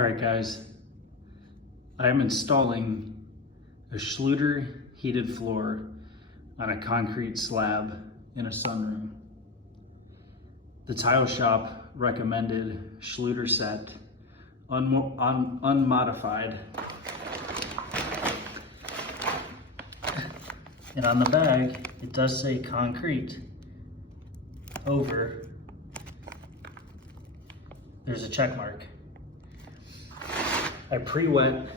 All right, guys, I'm installing a Schluter heated floor on a concrete slab in a sunroom. The tile shop recommended Schluter set, unmodified. And on the bag, it does say concrete over. There's a check mark. I pre-wet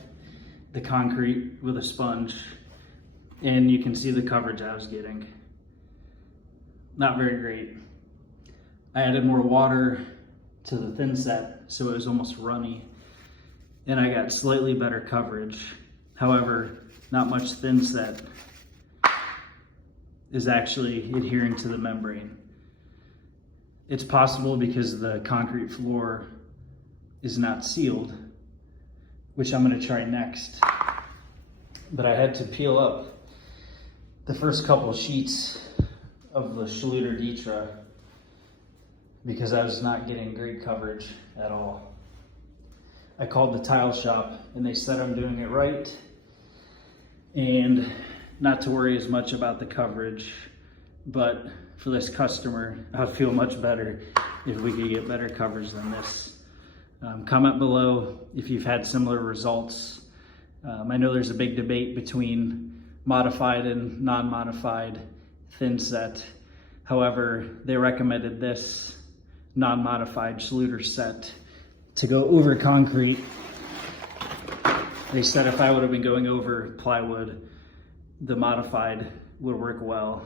the concrete with a sponge, and you can see the coverage I was getting. Not very great. I added more water to the Thinset, so it was almost runny, and I got slightly better coverage. However, not much Thinset is actually adhering to the membrane. It's possible because the concrete floor is not sealed, which I'm gonna try next. But I had to peel up the first couple of sheets of the Schluter Ditra because I was not getting great coverage at all. I called the tile shop and they said I'm doing it right and not to worry as much about the coverage, but for this customer, I'd feel much better if we could get better coverage than this. Comment below if you've had similar results. I know there's a big debate between modified and non-modified Thinset. However, they recommended this non-modified Schluter set to go over concrete. They said if I would have been going over plywood, the modified would work well.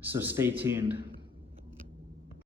So stay tuned.